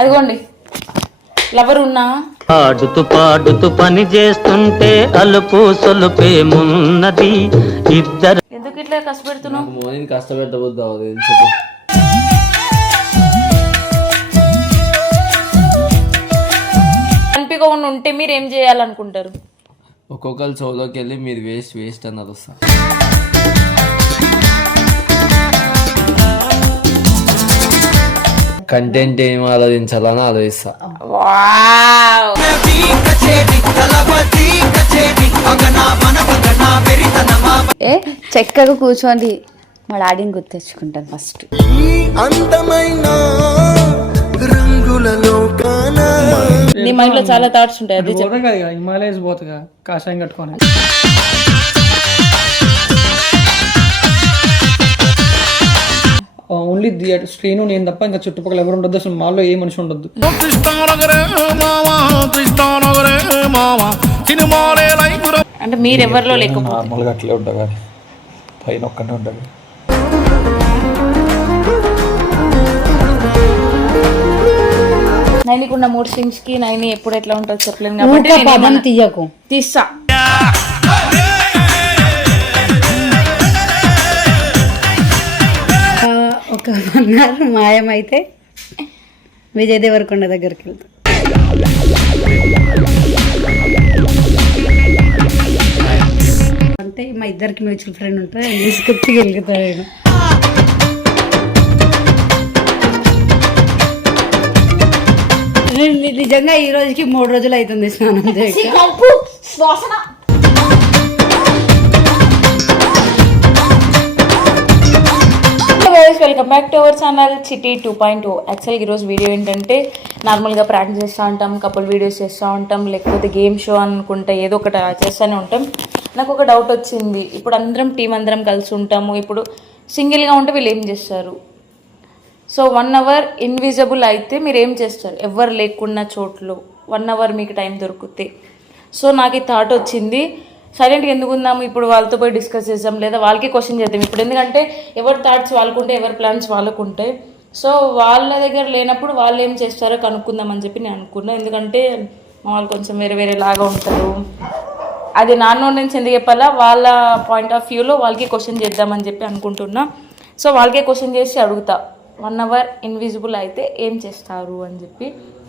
అదిగోండి లవర్ ఉన్నా పాడుతూ పాడుతూ పని చేస్తుంటే అలుపు సొలుపేమున్నది ఇద్దరు. ఎందుకు ఇట్లా కష్టపెడుతున్నావు? మోని కష్టపెట్టబోద్దు చెప్పు. కనిపించకుండా ఉంటే మీరు ఏం చేయాలనుకుంటారు? ఒక్కొక్కరు చోలోకి వెళ్ళి మీరు వేస్ట్ అన్నది వస్తా. కంటెంట్ ఏం ఆలోచించాలని ఆలోచిస్తా. ఏ చక్కగా కూర్చోండి, మా డాడీని గుర్తు తెచ్చుకుంటాను ఫస్ట్. నీ మైండ్ లో చాలా థాట్స్ ఉంటాయి. అది హిమాలయస్ పోతుగా కాషాయం కట్టుకొని ఓన్లీ స్క్రీన్ నేను తప్ప ఇంకా చుట్టుపక్కల ఎవరు ఉండొద్దు, అసలు మాల్లో ఏ మనిషి ఉండొద్దు. అంటే మీరు ఎవరిలో లేకపోతే నార్మల్గా అట్లే ఉంటుంది, పైన ఒక్కనే ఉంటుంది. నైనికున్న మూడు స్ట్రింగ్స్ కి నైని ఎప్పుడు ఎట్లా ఉంటుందో చెప్పలేను కాబట్టి తీయకు తీస్తా. ఒక 1 hour మాయమైతే విజయ్ దేవరకొండ దగ్గరికి వెళ్తా. అంటే మా ఇద్దరికి మ్యూచువల్ ఫ్రెండ్ ఉంటారు, తీసుకొచ్చి వెళ్తాను నేను. నిజంగా ఈ రోజుకి 3 రోజులు అవుతుంది స్నానం చేయక. Welcome back to our channel Chitti 2.0. యాక్చువల్గా ఈరోజు వీడియో ఏంటంటే నార్మల్గా ప్రాక్టీస్ చేస్తూ ఉంటాం, కపుల్ వీడియోస్ చేస్తూ ఉంటాం, లేకపోతే గేమ్ షో అనుకుంటే ఏదో ఒకటి చేస్తూనే ఉంటాం. నాకు ఒక డౌట్ వచ్చింది, ఇప్పుడు అందరం టీం అందరం కలిసి ఉంటాము, ఇప్పుడు సింగిల్గా ఉంటే వీళ్ళు ఏం చేస్తారు? సో 1 hour ఇన్విజిబుల్ అయితే మీరు ఏం చేస్తారు? ఎవరు లేకున్న చోట్లో 1 hour మీకు టైం దొరికితే. సో నాకు ఈ థాట్ వచ్చింది, సైలెంట్గా ఎందుకు ఉందాము, ఇప్పుడు వాళ్ళతో పోయి డిస్కస్ చేద్దాం, లేదా వాళ్ళకి క్వశ్చన్ చేద్దాం. ఇప్పుడు ఎందుకంటే ఎవరి థాట్స్ వాళ్ళకుంటే, ఎవరి ప్లాన్స్ వాళ్ళకుంటే, సో వాళ్ళ దగ్గర లేనప్పుడు వాళ్ళు ఏం చేస్తారో కనుక్కుందాం అని చెప్పి నేను అనుకున్నాను. ఎందుకంటే వాళ్ళు కొంచెం వేరే లాగా ఉంటారు, అది నాన్న నుంచి ఎందుకు చెప్పాలా, వాళ్ళ పాయింట్ ఆఫ్ వ్యూలో వాళ్ళకి క్వశ్చన్ చేద్దామని చెప్పి అనుకుంటున్నా. సో వాళ్ళకే క్వశ్చన్ చేసి అడుగుతా, 1 hour ఇన్విజిబుల్ అయితే ఏం చేస్తారు అని చెప్పి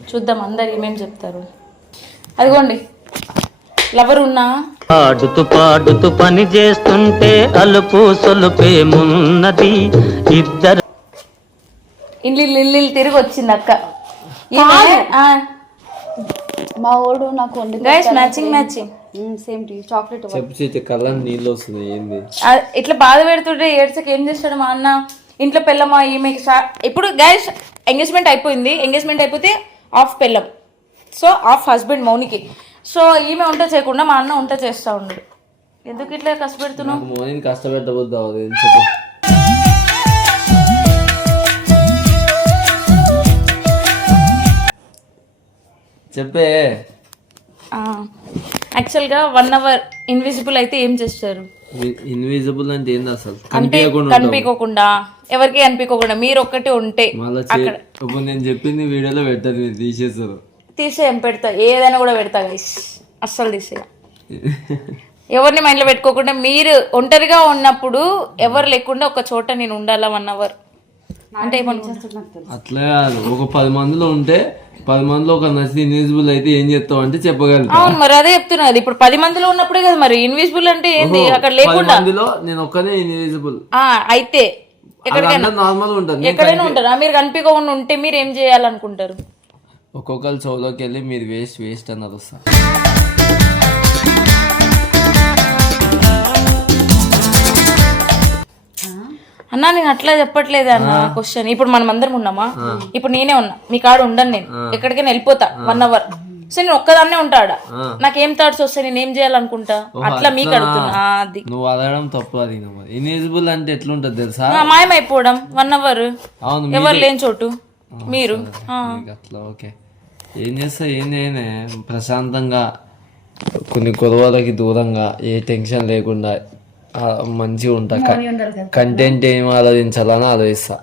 చూద్దాం అందరు ఏమేమి చెప్తారు. అదిగోండి లవర్ ఉన్నా పాడుతూ పాడుతూ పని చేస్తుంటే అలుపు సొలుపేమున్నది ఇద్దరు. ఇల్లు తిరిగి వచ్చింది అక్క. మా ఓడు నాకు మ్యాచింగ్ సేమ్ టీ చాక్లెట్ చెప్పి కళ్ళ నీళ్ళు వస్తుంది. ఏంది ఇట్లా బాధ పెడుతుంటే ఏడ్చకి ఏం చేస్తాడు మా అన్న? ఇంట్లో పెళ్ళమా ఈమె. ఇప్పుడు గైస్ ఎంగేజ్మెంట్ అయిపోయింది, ఎంగేజ్మెంట్ అయిపోతే ఆఫ్ పెళ్ళం, సో ఆఫ్ హస్బెండ్ మౌనికి. సో ఈమె వంట చేయకుండా మా అన్న వంట చేస్తూ ఉన్నాడు. ఎందుకు ఇట్లా కష్టపెడుతున్నావు? మోని కష్టపెట్టబోద్దు చెప్పు. చెప్పే. యాక్చువల్గా 1 hour ఇన్విజిబుల్ అయితే ఏం చేస్తారు? ఇన్విజిబుల్ అంటే ఏంది అసలు? కనిపించకుండా, ఎవరికి కనిపించకుండా మీరు ఒక్కటే ఉంటే. ఇప్పుడు నేను చెప్పింది వీడియోలో పెట్టదు, మీరు తీసేస్తారు. తీసేయం, పెడతా, ఏదైనా కూడా పెడతా గైస్, అస్సలు తీసే. ఎవరిని మైండ్లో పెట్టుకోకుండా మీరు ఒంటరిగా ఉన్నప్పుడు ఎవరు లేకుండా ఒక చోట నేను ఉండాలా 1 hour అంటే అట్లా కాదు. ఒక 10 మందిలో ఉంటే 10 మందిలో ఒక నచ్చి ఇన్విజిబుల్ అయితే ఏం చెప్తావు అంటే చెప్పగలను. అవును, మరి అదే చెప్తున్నా. ఇప్పుడు 10 మందిలో ఉన్నప్పుడే కదా మరి ఇన్విజిబుల్ అంటే ఏంది? అక్కడ లేకుండా నేను ఒక్కనే ఇన్విజిబుల్ అయితే ఎక్కడికైనా నార్మల్ ఉంటాను, ఎక్కడైనా ఉంటారా? మీరు కనిపించకుండా ఉంటే మీరు ఏం చేయాలనుకుంటారు? ఒక్కొక్కరు చోలోకి వెళ్ళి మీరు వేస్ట్ అన్నది వస్తా. అన్నా నేను అట్లా చెప్పట్లేదు అన్న క్వశ్చన్. ఇప్పుడు మనం అందరం ఉన్నామా? ఇప్పుడు నేనే ఉన్నా, మీ కాడ ఉండను, నేను ఎక్కడికైనా వెళ్ళిపోతా 1 hour. సో నేను ఒక్కదాన్నే ఉంటాడా, నాకేం థాట్స్ వస్తాయి, నేను ఏం చేయాలనుకుంటా, అట్లా మీకు అడుగుతున్నా. అది నువ్వు అడగడం తప్పు. అది ఇన్విజిబుల్ అంటే ఎట్లుంటది తెలుసా? మాయమైపోవడం 1 hour, ఎవరు లేని చోటు మీరు అట్లా. ఓకే, ఏం చేస్తా? ఏం చేయనే, ప్రశాంతంగా కొన్ని గొడవలకి దూరంగా, ఏ టెన్షన్ లేకుండా మంచిగా ఉంటా. కంటెంట్ ఏం ఆలోచించాలని ఆలోచిస్తా.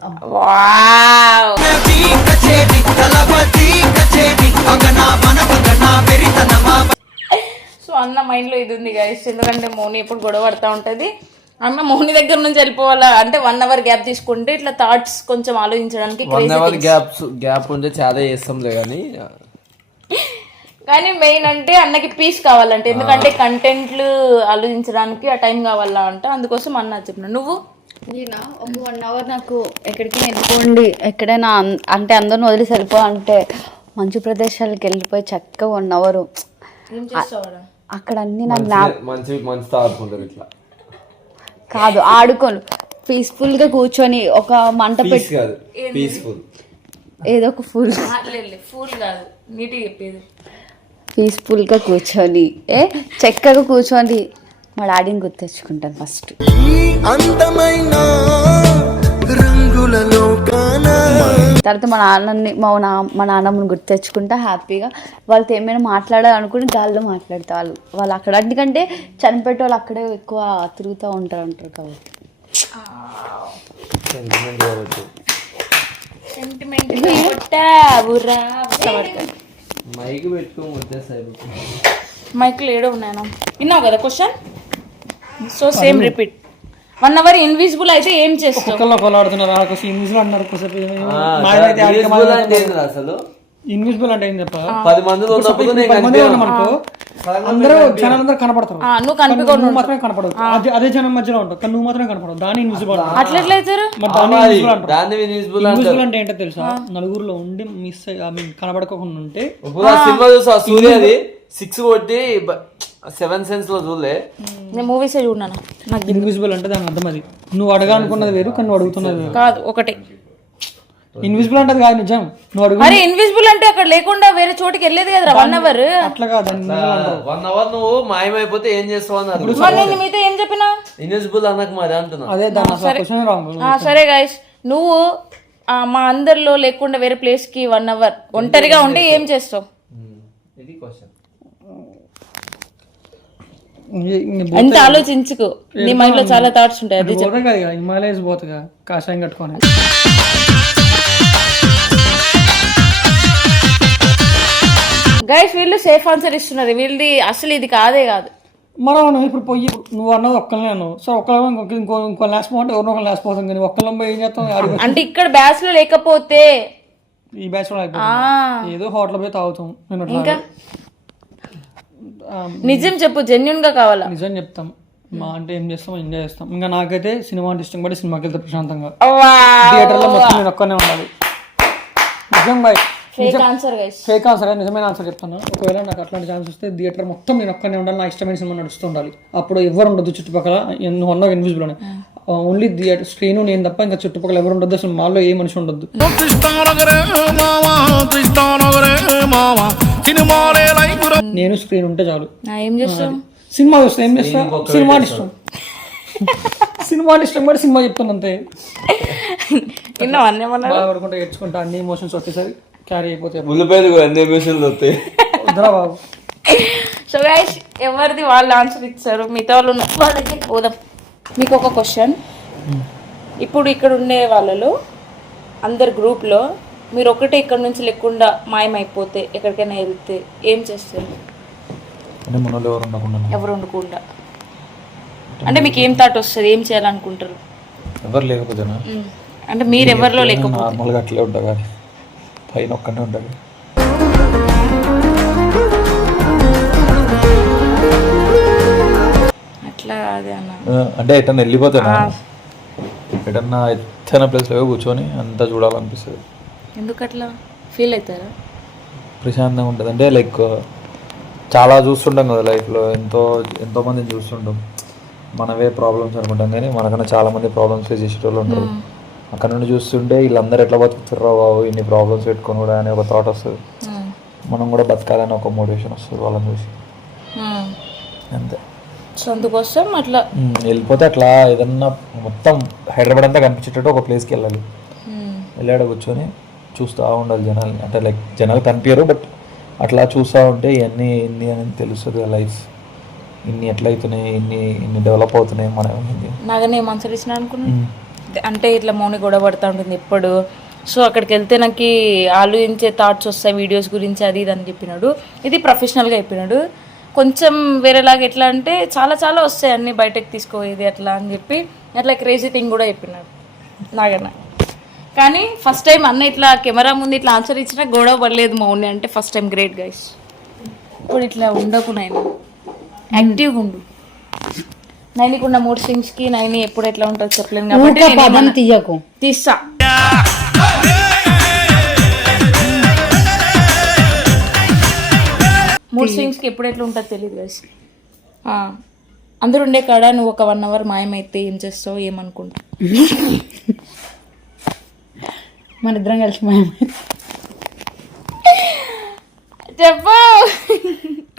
మైండ్లో ఇది ఉంది గైస్, ఎందుకంటే మౌని ఎప్పుడు గొడవ పడుతూ ఉంటుంది. అన్న మౌని దగ్గర నుంచి వెళ్ళిపోవాలా అంటే 1 hour గ్యాప్ తీసుకుంటే ఇట్లా థాట్స్ కొంచెం ఆలోచించడానికి 1 hour గ్యాప్ ఉంటే చాలా చేస్తాంలే కానీ మెయిన్ అంటే అన్నకి పీస్ కావాలంటే, ఎందుకంటే కంటెంట్లు ఆలోచించడానికి ఆ టైం కావాలా అంట, అందుకోసం అన్న చెప్పిన. నువ్వు నేనా ఒక 1 hour నాకు ఎక్కడికి వెళ్ళిపోండి, ఎక్కడైనా అంటే అందరిని వదిలేసి వెళ్ళిపోవాలంటే మంచు ప్రదేశాలకు వెళ్ళిపోయి చక్కగా 1 hour ఏం చేస్తావు? అక్కడ అన్ని నాకు మంచి ఆడుకుంటారు ఇట్లా కాదు, ఆడుకోను, పీస్ఫుల్గా కూర్చొని ఒక మంట పెట్టి పీస్ఫుల్ ఏదో ఒక ఫుల్ ఫుల్ కాదు, నీట్గా చెప్పేది. పీస్ఫుల్గా కూర్చొని చక్కగా కూర్చొని మా డాడీని గుర్తు తెచ్చుకుంటాను ఫస్ట్. తర్వాత మా నాన్నమ్మని గుర్తు తెచ్చుకుంటా హ్యాపీగా. వాళ్ళతో ఏమైనా మాట్లాడాలనుకుని గాల్లో మాట్లాడతా. వాళ్ళు అక్కడ, ఎందుకంటే చనిపెట్టే వాళ్ళు అక్కడే ఎక్కువ తిరుగుతూ ఉంటారు కాబట్టి. మైక్లు ఏడో ఉన్నాయన విన్నావు కదా question. So same repeat. 1 hour invisible అయితే ఏం చేస్తావు? అసలు ఇన్విజిబుల్ అంటే ఏం చెప్పా, 10 మందిలో ఉన్నప్పుడు నేను 10 మంది ఉన్నామనుకో అందరూ జనాలందరూ కనపడతారు, నువ్వు కనిపించకుండా నువ్వు మాత్రమే కనపడవు. అదే జనం మధ్యలో ఉంటావు కానీ నువ్వు మాత్రమే కనపడవు. దాని ఇన్విజిబుల్ అట్లెట్లయితారు? ఇన్విజిబుల్ అంటే ఏంటో తెలుసా, నలుగురులో ఉండి మిస్ కనపడకుండా ఉంటే. సినిమా చూసా సూర్యది 6 కొట్టి 7 సెన్స్ లో చూడలే, నేను మూవీస్ చూడనా. నాకు ఇన్విజిబుల్ అంటే దాని అర్థం అది నువ్వు అడగాలనుకున్నది వేరు కానీ నువ్వు అడుగుతున్నది వేరు. కాదు ఒకటే ఇన్విజిబుల్ అంటే కాదు నిజం. నువ్వు అడుగు అరే ఇన్విజిబుల్ అంటే అక్కడ లేకుండా వేరే చోటికి వెళ్ళేది కదా 1 hour. అట్లా కాదు, 1 hour నువ్వు మాయమైపోతే ఏం చేస్తావు అన్నారు. నేను మీతో ఏం చెప్పినా ఇన్విజిబుల్ అన్నకు మరి అంటున్నా. అదే దాని క్వశ్చన్ రాంగ్. సరే గైస్, నువ్వు మా అందరిలో లేకుండా వేరే ప్లేస్ కి 1 hour ఒంటరిగా ఉంటే ఏం చేస్తావు? ఇది క్వశ్చన్. అంత ఆలోచించుకో, నీ మైండ్ లో చాలా థాట్స్ ఉంటాయి. అది హిమాలయస్ పోతుగా కాషాయం కట్టుకొని. గైస్ వీళ్ళు సేఫ్ ఆన్సర్ ఇస్తున్నారు, వీళ్ళది అసలు ఇది కాదే కాదు. మనం ఇప్పుడు పోయి నువ్వు అన్నది ఒక్కనే అన్నావు, సో ఒక్కళ్ళ ఇంకో లాస్ట్ పోతే ఎవరినో ఒక లాస్ట్ పోతాం కానీ ఒక్కళ్ళం పోయి ఏం చేస్తాం? అంటే ఇక్కడ బ్యాచ్ లో లేకపోతే ఈ బ్యాచ్ లో అయిపోతుంది, ఏదో హోటల్ పోయి తాగుతాం. ఇంకా నిజం చెప్పు, జెన్యున్ గా కావాలా? నిజం చెప్తాం. మా అంటే ఏం చేస్తాం, ఎంజాయ్ చేస్తాం. ఇంకా నాకైతే సినిమా అంటే ఇష్టం కాబట్టి సినిమాకి వెళ్తే ప్రశాంతంగా థియేటర్ లో మొత్తం నేను ఒక్కనే ఉండాలి. నిజం boy, fake answer guys, fake answer, నిజమైన ఆన్సర్ చెప్తాను. ఒకవేళ నాకు అట్లాంటి ఛాన్స్ వస్తే థియేటర్ మొత్తం నేను ఒక్కనే ఉండాలి, నా ఇష్టమైన సినిమా నడుస్తూ ఉండాలి. అప్పుడు ఎవరు ఉండదు చుట్టుపక్కల, నువ్వు అన్నావు ఇన్విజిబుల్ అని, ఓన్లీ థియేటర్ స్క్రీన్ నేను తప్ప ఇంకా చుట్టుపక్కల ఎవరు ఉండొద్దు, అసలు మాల్లో ఏ మనిషి ఉండొద్దు. నేను స్క్రీన్ ఉంటే చాలు. ఏం చేస్తావు? సినిమా చూస్తా. ఏం చేస్తా? సినిమా ఇష్టం, సినిమా ఇష్టం కూడా సినిమా చెప్తాను అంతే. బాగా ఏడ్చుకుంటా, అన్ని ఎమోషన్స్ వచ్చేసరి క్యారీ అయిపోతాయి. వద్దురా బాబు. సో గైస్ ఎవరిది వాళ్ళు ఆన్సర్ ఇచ్చారు, మిగతా వాళ్ళు వాళ్ళకి పోదాం. మీకు ఒక క్వశ్చన్, ఇప్పుడు ఇక్కడ ఉండే వాళ్ళలో అందరు గ్రూప్లో మీరు ఒకటే ఇక్కడ నుంచి లేకుండా మాయమైపోతే ఎక్కడికైనా వెళ్తే ఏం చేస్తారు? ఎవరు ఉండకుండా అంటే మీకు ఏం థాట్ వస్తుంది, ఏం చేయాలనుకుంటారు? ఎవరు లేకపోతేనా అంటే మీరు ఎవరిలో లేకపోతే నార్మల్గా అట్లే ఉంటా కానీ పైన ఒక్కనే ఉంటుంది. అట్లా అదే అన్న, అంటే ఎటన్నా వెళ్ళిపోతానా, ఎటన్నా ఎత్తైన ప్లేస్లో కూర్చొని అంతా చూడాలనిపిస్తుంది. ఎందుకు అట్లా ఫీల్ అవుతారా? ప్రశాంతంగా ఉంటుంది. అంటే లైక్ చాలా చూస్తుంటాం కదా లైఫ్లో, ఎంతో మందిని చూస్తుంటాం. మనవే ప్రాబ్లమ్స్ అనుకుంటాం కానీ మనకన్నా చాలామంది ప్రాబ్లమ్స్ ఫేస్ చేసేటోళ్ళు ఉంటారు. అక్కడ నుండి చూస్తుంటే వీళ్ళందరూ ఎట్లా బతుకుతారో బాబు, ఇన్ని ప్రాబ్లమ్స్ పెట్టుకొని కూడా అనే ఒక థాట్ వస్తుంది. మనం కూడా బతకాలని ఒక మోటివేషన్ వస్తుంది వాళ్ళని చూసి, అంతే. సో అందుకోసం అట్లా వెళ్ళిపోతే అట్లా ఏదన్నా మొత్తం హైదరాబాద్ అంతా కనిపించేటట్టు ఒక ప్లేస్కి వెళ్ళాలి. వెళ్ళాడ కూర్చొని చూస్తూ ఉండాలి జనాల్ని. అంటే లైక్ జనాలు కనిపించరు బట్ అట్లా చూస్తూ ఉంటే ఇవన్నీ ఇన్ని అని తెలుస్తుంది. లైఫ్ ఇన్ని ఎట్లయితున్నాయి, ఇన్ని డెవలప్ అవుతున్నాయి. మనం నాగానే ఆన్సర్ ఇచ్చిన అనుకున్నాను. అంటే ఇట్లా మౌని గొడవ పడుతూ ఉంటుంది ఎప్పుడు. సో అక్కడికి వెళ్తే నాకు ఆలోచించే థాట్స్ వస్తాయి వీడియోస్ గురించి, అది ఇది అని చెప్పినాడు. ఇది ప్రొఫెషనల్గా చెప్పినాడు. కొంచెం వేరేలాగా ఎట్లా అంటే చాలా చాలా వస్తాయి అన్నీ బయటకు తీసుకోవేది అట్లా అని చెప్పి అట్లా క్రేజీ థింగ్ కూడా చెప్పినాడు నాగన్న. కానీ ఫస్ట్ టైం అన్న ఇట్లా కెమెరా ముందు ఇట్లా ఆన్సర్ ఇచ్చినా గొడవ పడలేదు మౌని అంటే ఫస్ట్ టైం. Great guys. ఇప్పుడు ఇట్లా ఉండకు నైని, యాక్టివ్గా ఉండు. నైనికున్న మూడ్ స్వింగ్స్కి నైని ఎప్పుడు ఎట్లా ఉంటుందో చెప్పలేను కాబట్టి నేను తీయకు తీస్తా. మూడ్ స్వింగ్స్కి ఎప్పుడు ఎట్లా ఉంటుందో తెలియదు గైస్. అందరు ఉండే కాడ నువ్వు ఒక 1 hour మాయమైతే ఏం చేస్తావు ఏమనుకుంటా? మన ఇద్దరం కలిసి మాయమైతే చెప్పు.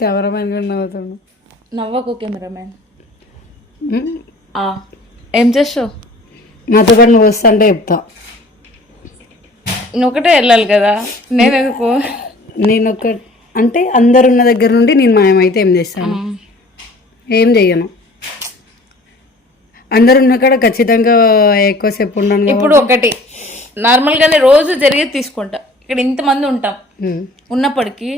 కెమెరామెన్ కూడా నవ్వుతాడు. నవ్వకు కెమెరామ్యాన్. ఏం చేస్తావు? నాతో పాటు నువ్వు వస్తా అంటే చెప్తా. నువ్వు ఒకటే వెళ్ళాలి కదా, నేను ఎందుకు? నేను అంటే అందరున్న దగ్గర నుండి నేను మాయమైతే ఏం చేస్తాను? ఏం చెయ్యను. అందరున్న కాడ ఖచ్చితంగా ఎక్కువసేపు ఉన్నాను. ఇప్పుడు ఒకటి నార్మల్గానే రోజు జరిగేది తీసుకుంటా. ఇక్కడ ఇంతమంది ఉంటాం ఉన్నప్పటికీ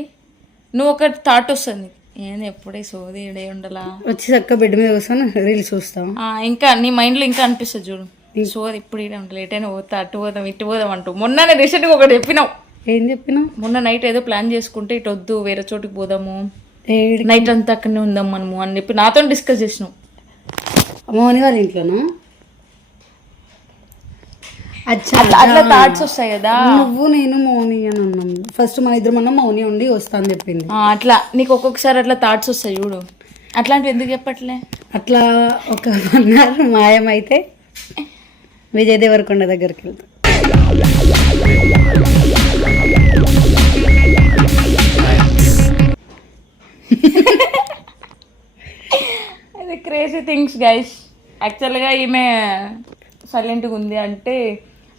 నువ్వు ఒక థాట్ వస్తుంది, ఏంది ఎప్పుడే సోది ఇడే ఉండాలా, వచ్చి చక్క బెడ్ మీద కూర్చొని రీల్స్ చూస్తాం. ఇంకా నీ మైండ్లో ఇంకా అనిపిస్తుంది చూడు, సోది ఇప్పుడు ఇడే ఉండాలి, ఎటైనా పోతా అటు పోదాం ఇటు పోదాం అంటూ. మొన్ననే రీసెంట్గా ఒకటి చెప్పినావు. ఏం చెప్పినా? మొన్న నైట్ ఏదో ప్లాన్ చేసుకుంటే ఇటు వద్దు వేరే చోటుకి పోదాము, నైట్ అంతా అక్కడనే ఉందాం మనము అని చెప్పి నాతో డిస్కస్ చేసినావు. మౌని వాళ్ళ ఇంట్లోనా? అట్లా థాట్స్ వస్తాయి కదా. నువ్వు నేను మౌని అని అన్నాం. ఫస్ట్ మన ఇద్దరు మనం మౌని ఉండి వస్తా అని చెప్పింది. అట్లా నీకు ఒక్కొక్కసారి అట్లా థాట్స్ వస్తాయి చూడు, అట్లాంటివి ఎందుకు చెప్పట్లే? అట్లా ఒక 1 hour మాయమైతే విజయ్ దేవరకొండ దగ్గరికి వెళ్తాం. అది క్రేజీ థింగ్స్ గైస్. యాక్చువల్గా ఈమె సైలెంట్గా ఉంది అంటే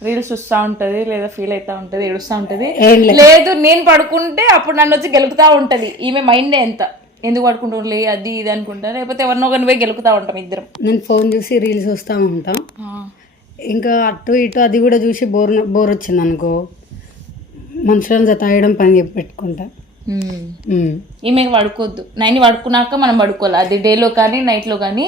రీల్స్ చూస్తూ ఉంటుంది, లేదా ఫీల్ అవుతూ ఉంటుంది, ఏడుస్తూ ఉంటుంది. లేదు నేను పడుకుంటే అప్పుడు నన్ను వచ్చి గెలుకుతూ ఉంటుంది. ఈమె మైండే ఎంత ఎందుకు పడుకుంటుండే అది ఇది అనుకుంటా, లేకపోతే ఎవరినో ఒకరిని పోయి గెలుకుతూ ఉంటాం ఇద్దరం. నేను ఫోన్ చూసి రీల్స్ చూస్తూ ఉంటాం. ఇంకా అటు ఇటు అది కూడా చూసి బోర్ వచ్చింది అనుకో, మనుషులను జతాయడం పని చెప్పి పెట్టుకుంటా. ఈమెకి పడుకోవద్దు, నైని పడుకున్నాక మనం పడుకోవాలి. అది డేలో కానీ నైట్లో కానీ.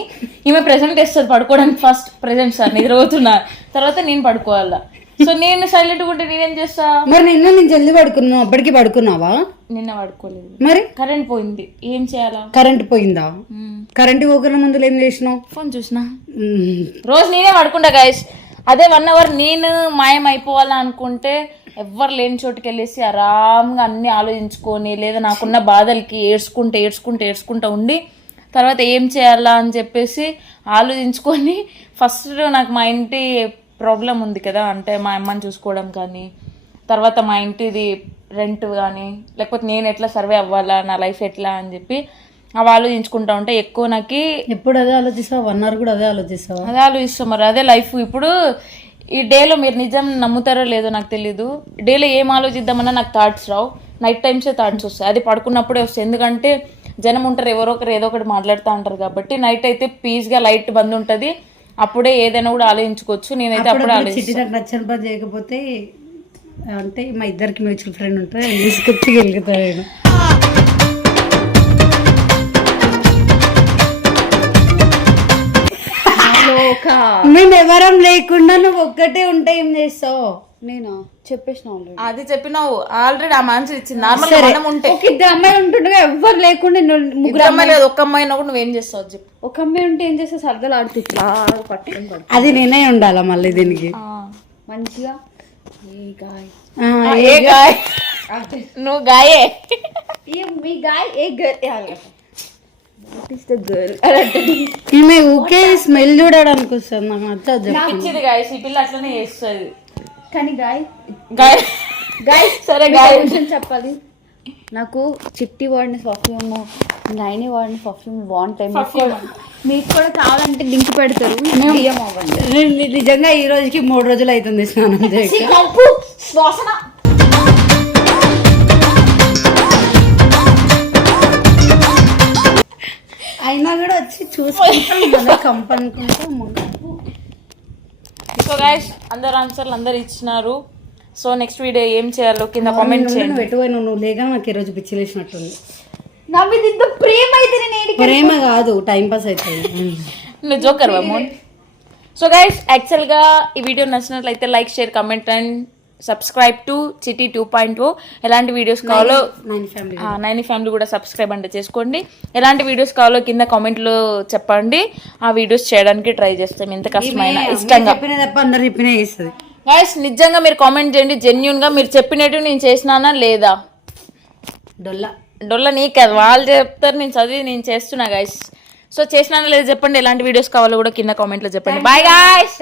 ఈమె ప్రెజెంట్ ఇస్తుంది పడుకోవడానికి. ఫస్ట్ ప్రెజెంట్ సార్ నిద్రపోతున్నా, తర్వాత నేను పడుకోవాలా. సో నేను సైలెంట్గా ఉంటే నేనేం చేస్తా? మరి నిన్న నేను జల్దీ పడుకున్నావు, అప్పటికి పడుకున్నావా? నిన్న పడుకోలేదు, మరి కరెంట్ పోయింది, ఏం చేయాలా? కరెంట్ పోయిందా? కరెంట్ పోకున్న ముందు ఏం చేసినావు? ఫోన్ చూసినా. రోజు నేనే పడుకుంటా గైస్. అదే 1 hour నేను మాయం అయిపోవాలా అనుకుంటే ఎవ్వరు లేని చోటుకి వెళ్ళేసి ఆరాంగా అన్నీ ఆలోచించుకొని, లేదా నాకున్న బాధలకి ఏడ్చుకుంటూ ఉండి తర్వాత ఏం చేయాలా అని చెప్పేసి ఆలోచించుకొని, ఫస్ట్ నాకు మా ఇంటి ప్రాబ్లం ఉంది కదా, అంటే మా అమ్మని చూసుకోవడం కానీ, తర్వాత మా ఇంటిది రెంట్ కానీ, లేకపోతే నేను ఎట్లా సర్వే అవ్వాలా, నా లైఫ్ ఎట్లా అని చెప్పి అవి ఆలోచించుకుంటా ఉంటే ఎక్కువ నాకు. ఎప్పుడు అదే ఆలోచిస్తావు? 1 hour కూడా అదే ఆలోచిస్తావు? అదే ఆలోచిస్తాం మరి, అదే లైఫ్. ఇప్పుడు ఈ డేలో మీరు నిజం నమ్ముతారో లేదో నాకు తెలీదు, డేలో ఏం ఆలోచిద్దామన్నా నాకు థాట్స్ రావు, నైట్ టైమ్సే థాట్స్ వస్తాయి. అది పడుకున్నప్పుడే వస్తాయి, ఎందుకంటే జనం ఉంటారు, ఎవరో ఒకరు ఏదో ఒకటి మాట్లాడుతూ ఉంటారు కాబట్టి. నైట్ అయితే పీస్గా లైట్ బంద్ ఉంటుంది, అప్పుడే ఏదైనా కూడా ఆలోచించుకోవచ్చు. నేనైతే అప్పుడే ఆలోచిస్తాను. నచ్చిన పని చేయకపోతే అంటే మా ఇద్దరికి మ్యూచువల్ ఫ్రెండ్ ఉంటుంది, తీసుకొచ్చి గెలుగుతాడు. మేము ఎవరం లేకుండా నువ్వు ఒక్కటే ఉంటే ఏం చేస్తావు? నేనా చెప్పేసిన ఆల్రెడీ. అది చెప్పినావు ఆల్రెడీ, ఆ మనసు ఇచ్చింది. నార్మల్ మనం ఉంటే ఒక 2 అమ్మాయి ఉంటుండగా ఎవ్వరు లేకుండా 3 అమ్మాయి లేదు, ఒక్క అమ్మాయి కూడా నువ్వేం చేస్తావు చెప్పు. ఒక అమ్మాయి ఉంటే ఏం చేస్తే సరదాలు ఆడుతూ ఇట్లా పట్టుకొని పడు. అది నేనే ఉండాలా మళ్ళీ దీనికి మంచిగా ఏ గాయ నువ్వు గాయే మీ గాయ ఏ గర్ల్ ఈమె ఊకే స్మెల్ చూడడానికి వస్తుంది, నాకు నచ్చదు. ఇచ్చింది గాయ, ఈ పిల్ల అట్లనే చేస్తుంది. కానీ గాయ గాయ గాయ సరే గాయ చెప్పాలి. నాకు చిట్టి వాడిన పర్ఫ్యూమ్, నైని వాడిన పర్ఫ్యూమ్ బాగుంటాయి. మీకు కూడా కావాలంటే లింక్ పెడతారు, నిజంగా ఈ రోజుకి 3 రోజులు అవుతుంది స్నానం చేయక. శ్వాసన అయినా కూడా వచ్చి చూసుకుంటాం కంపనుకుంటాం. సో గైస్ అందరు ఆన్సర్లు అందరు ఇచ్చినారు. సో నెక్స్ట్ వీడియో ఏం చేయాలో కింద కామెంట్ చేయండి. నువ్వు ఎటువైనా నువ్వు లేక నాకు ఈరోజు పిచ్చిలేసినట్టుంది. నా మీద ఇంత ప్రేమ అయితే నేను ప్రేమ కాదు టైం పాస్ అవుతుంది. నువ్వు జోకర్ అమౌంట్. సో గైస్ యాక్చువల్గా ఈ వీడియో నచ్చినట్లయితే like share comment and subscribe to Chitti 2.0. ఎలాంటి వీడియోస్ కావాలో నైని ఫ్యామిలీ కూడా సబ్స్క్రైబ్ అంటే చేసుకోండి. ఎలాంటి వీడియోస్ కావాలో కింద కామెంట్లో చెప్పండి, ఆ వీడియోస్ చేయడానికి ట్రై చేస్తాం ఎంత కష్టమైనా ఇష్టంగా. తప్ప అందరు చెప్పినా చేస్తుంది. గైస్ నిజంగా మీరు కామెంట్ చేయండి, జెన్యున్గా మీరు చెప్పినట్టు నేను చేసినానా లేదా. డొల్ల నీకు అది వాళ్ళు చెప్తారు, నేను చదివి నేను చేస్తున్నా గైస్. సో చేసినానా లేదా చెప్పండి, ఎలాంటి వీడియోస్ కావాలో కూడా కింద కామెంట్లో చెప్పండి. Bye guys.